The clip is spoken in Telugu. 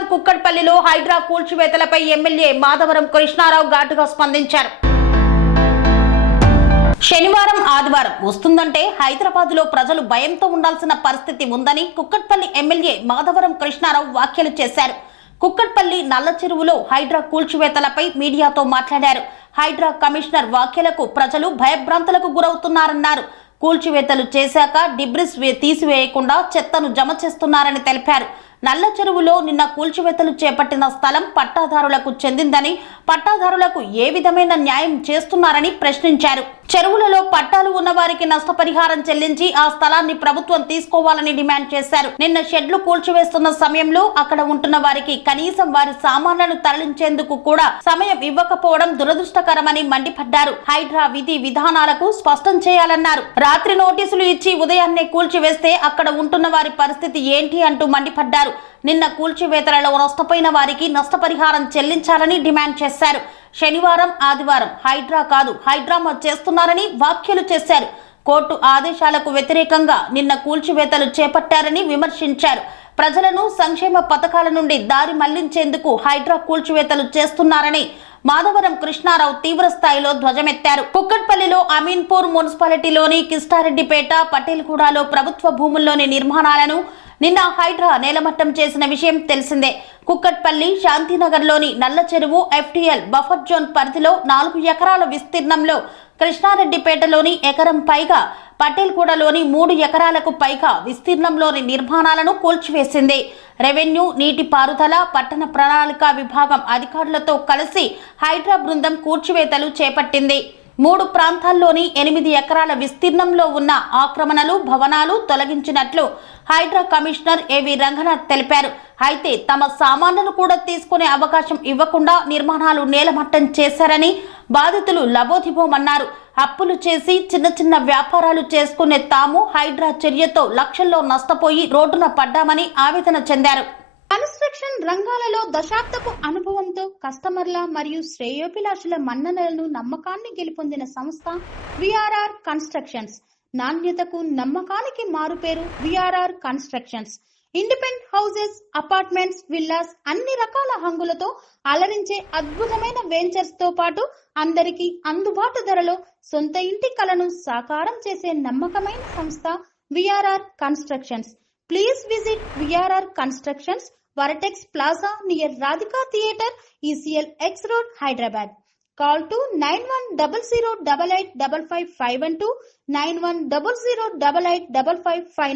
హైదరాబాద్ కుక్కట్పల్లిలో హైడ్రా కూల్చివేతలపై ఎమ్మెల్యే మాధవరం కృష్ణారావు ఘాటుగా స్పందించారు. శనివారం ఆదివారం వస్తుందంటే హైదరాబాద్ లో ప్రజలు భయంతో ఉండాల్సిన పరిస్థితి ఉందని కుక్కట్పల్లి ఎమ్మెల్యే మాధవరం కృష్ణారావు వ్యాఖ్యలు చేశారు. కుక్కట్పల్లి నల్ల చెరువులో హైడ్రా కూల్చివేతలపై మీడియాతో మాట్లాడారు. హైడ్రా కమిషనర్ వ్యాఖ్యలకు ప్రజలు భయభ్రాంతులకు గురవుతున్నారన్నారు. కూల్చివేతలు చేశాక డిబ్రిస్ తీసివేయకుండా చెత్తను జమ చేస్తున్నారని తెలిపారు. నల్ల చెరువులో నిన్న కూల్చివేతలు చేపట్టిన స్థలం పట్టాదారులకు చెందిందని, పట్టాదారులకు ఏ విధమైన న్యాయం చేస్తున్నారని ప్రశ్నించారు. చెరువులలో పట్టాలు ఉన్న వారికి నష్టపరిహారం చెల్లించి ఆ స్థలాన్ని ప్రభుత్వం తీసుకోవాలని డిమాండ్ చేశారు. నిన్న షెడ్లు కూల్చివేస్తున్న సమయంలో అక్కడ ఉంటున్న వారికి కనీసం వారి సామాన్లను తరలించేందుకు కూడా సమయం ఇవ్వకపోవడం దురదృష్టకరమని మండిపడ్డారు. హైడ్రా విధి విధానాలకు స్పష్టం చేయాలన్నారు. రాత్రి నోటీసులు ఇచ్చి ఉదయాన్నే కూల్చివేస్తే అక్కడ ఉంటున్న వారి పరిస్థితి ఏంటి అంటూ మండిపడ్డారు. నిన్న కూల్చివేతలలో నష్టపోయిన వారికి నష్టపరిహారం చెల్లించాలని డిమాండ్ చేశారు. శనివారం ఆదివారం హైడ్రా కాదు హైడ్రామా చేస్తున్నారని వ్యాఖ్యలు చేశారు. కోర్టు ఆదేశాలకు వ్యతిరేకంగా నిన్న కూల్చివేతలు చేపట్టారని విమర్శించారు. ప్రజలను సంక్షేమ పథకాల నుండి దారి మళ్లించేందుకు హైడ్రా కూల్చివేతలు చేస్తున్నారని మాధవరం కృష్ణారావు తీవ్ర స్థాయిలో ధ్వజమెత్తారు. కుక్కట్పల్లిలో అమీన్పూర్ మున్సిపాలిటీలోని కిష్టారెడ్డిపేట, పటేల్గూడలో ప్రభుత్వ భూముల్లోని నిర్మాణాలను నిన్న హైడ్రా నేలమట్టం చేసిన విషయం తెలిసిందే. కుక్కట్పల్లి, శాంతినగర్లోని నల్ల చెరువు FTL బఫర్ జోన్ పరిధిలో 4 ఎకరాల విస్తీర్ణంలో, కృష్ణారెడ్డిపేటలోని ఎకరం పైగా, పటేల్గూడలోని 3 ఎకరాలకు పైగా విస్తీర్ణంలోని నిర్మాణాలను కూల్చివేసింది. రెవెన్యూ, నీటిపారుదల, పట్టణ ప్రణాళిక విభాగం అధికారులతో కలిసి హైడ్రా బృందం కూల్చివేతలు చేపట్టింది. 3 ప్రాంతాల్లోని 8 ఎకరాల విస్తీర్ణంలో ఉన్న ఆక్రమణలు, భవనాలు తొలగించినట్లు హైడ్రా కమిషనర్ ఏవి రంగనాథ్ తెలిపారు. అయితే తమ సామాన్లను కూడా తీసుకునే అవకాశం ఇవ్వకుండా నిర్మాణాలు నేలమట్టం చేశారని బాధితులు లబోదిబోమన్నారు. అప్పులు చేసి చిన్న చిన్న వ్యాపారాలు చేసుకునే తాము హైడ్రా చర్యతో లక్షల్లో నష్టపోయి రోడ్డున పడ్డామని ఆవేదన చెందారు. కన్స్ట్రక్షన్ రంగాలలో దశాబ్దపు అనుభవంతో కస్టమర్ల మరియు శ్రేయోభిలాషుల మన్ననలను, నమ్మకాన్ని గెలుపొందిన సంస్థ విఆర్ఆర్ కన్స్ట్రక్షన్స్. నాణ్యతకు, నమ్మకానికి మారుపేరు VRR constructions. Independent houses, apartments, villas అన్ని రకాల హంగులతో అలరించే అద్భుతమైన వెంచర్స్ తో పాటు అందరికీ అందుబాటు ధరలో సొంత ఇంటి కలను సాకారం చేసే నమ్మకమైన సంస్థ VRR constructions. Please visit VRR Constructions, Varatex Plaza near Radhika Theatre, ECL X Road, Hyderabad. Call to 910088555512, 9100885559.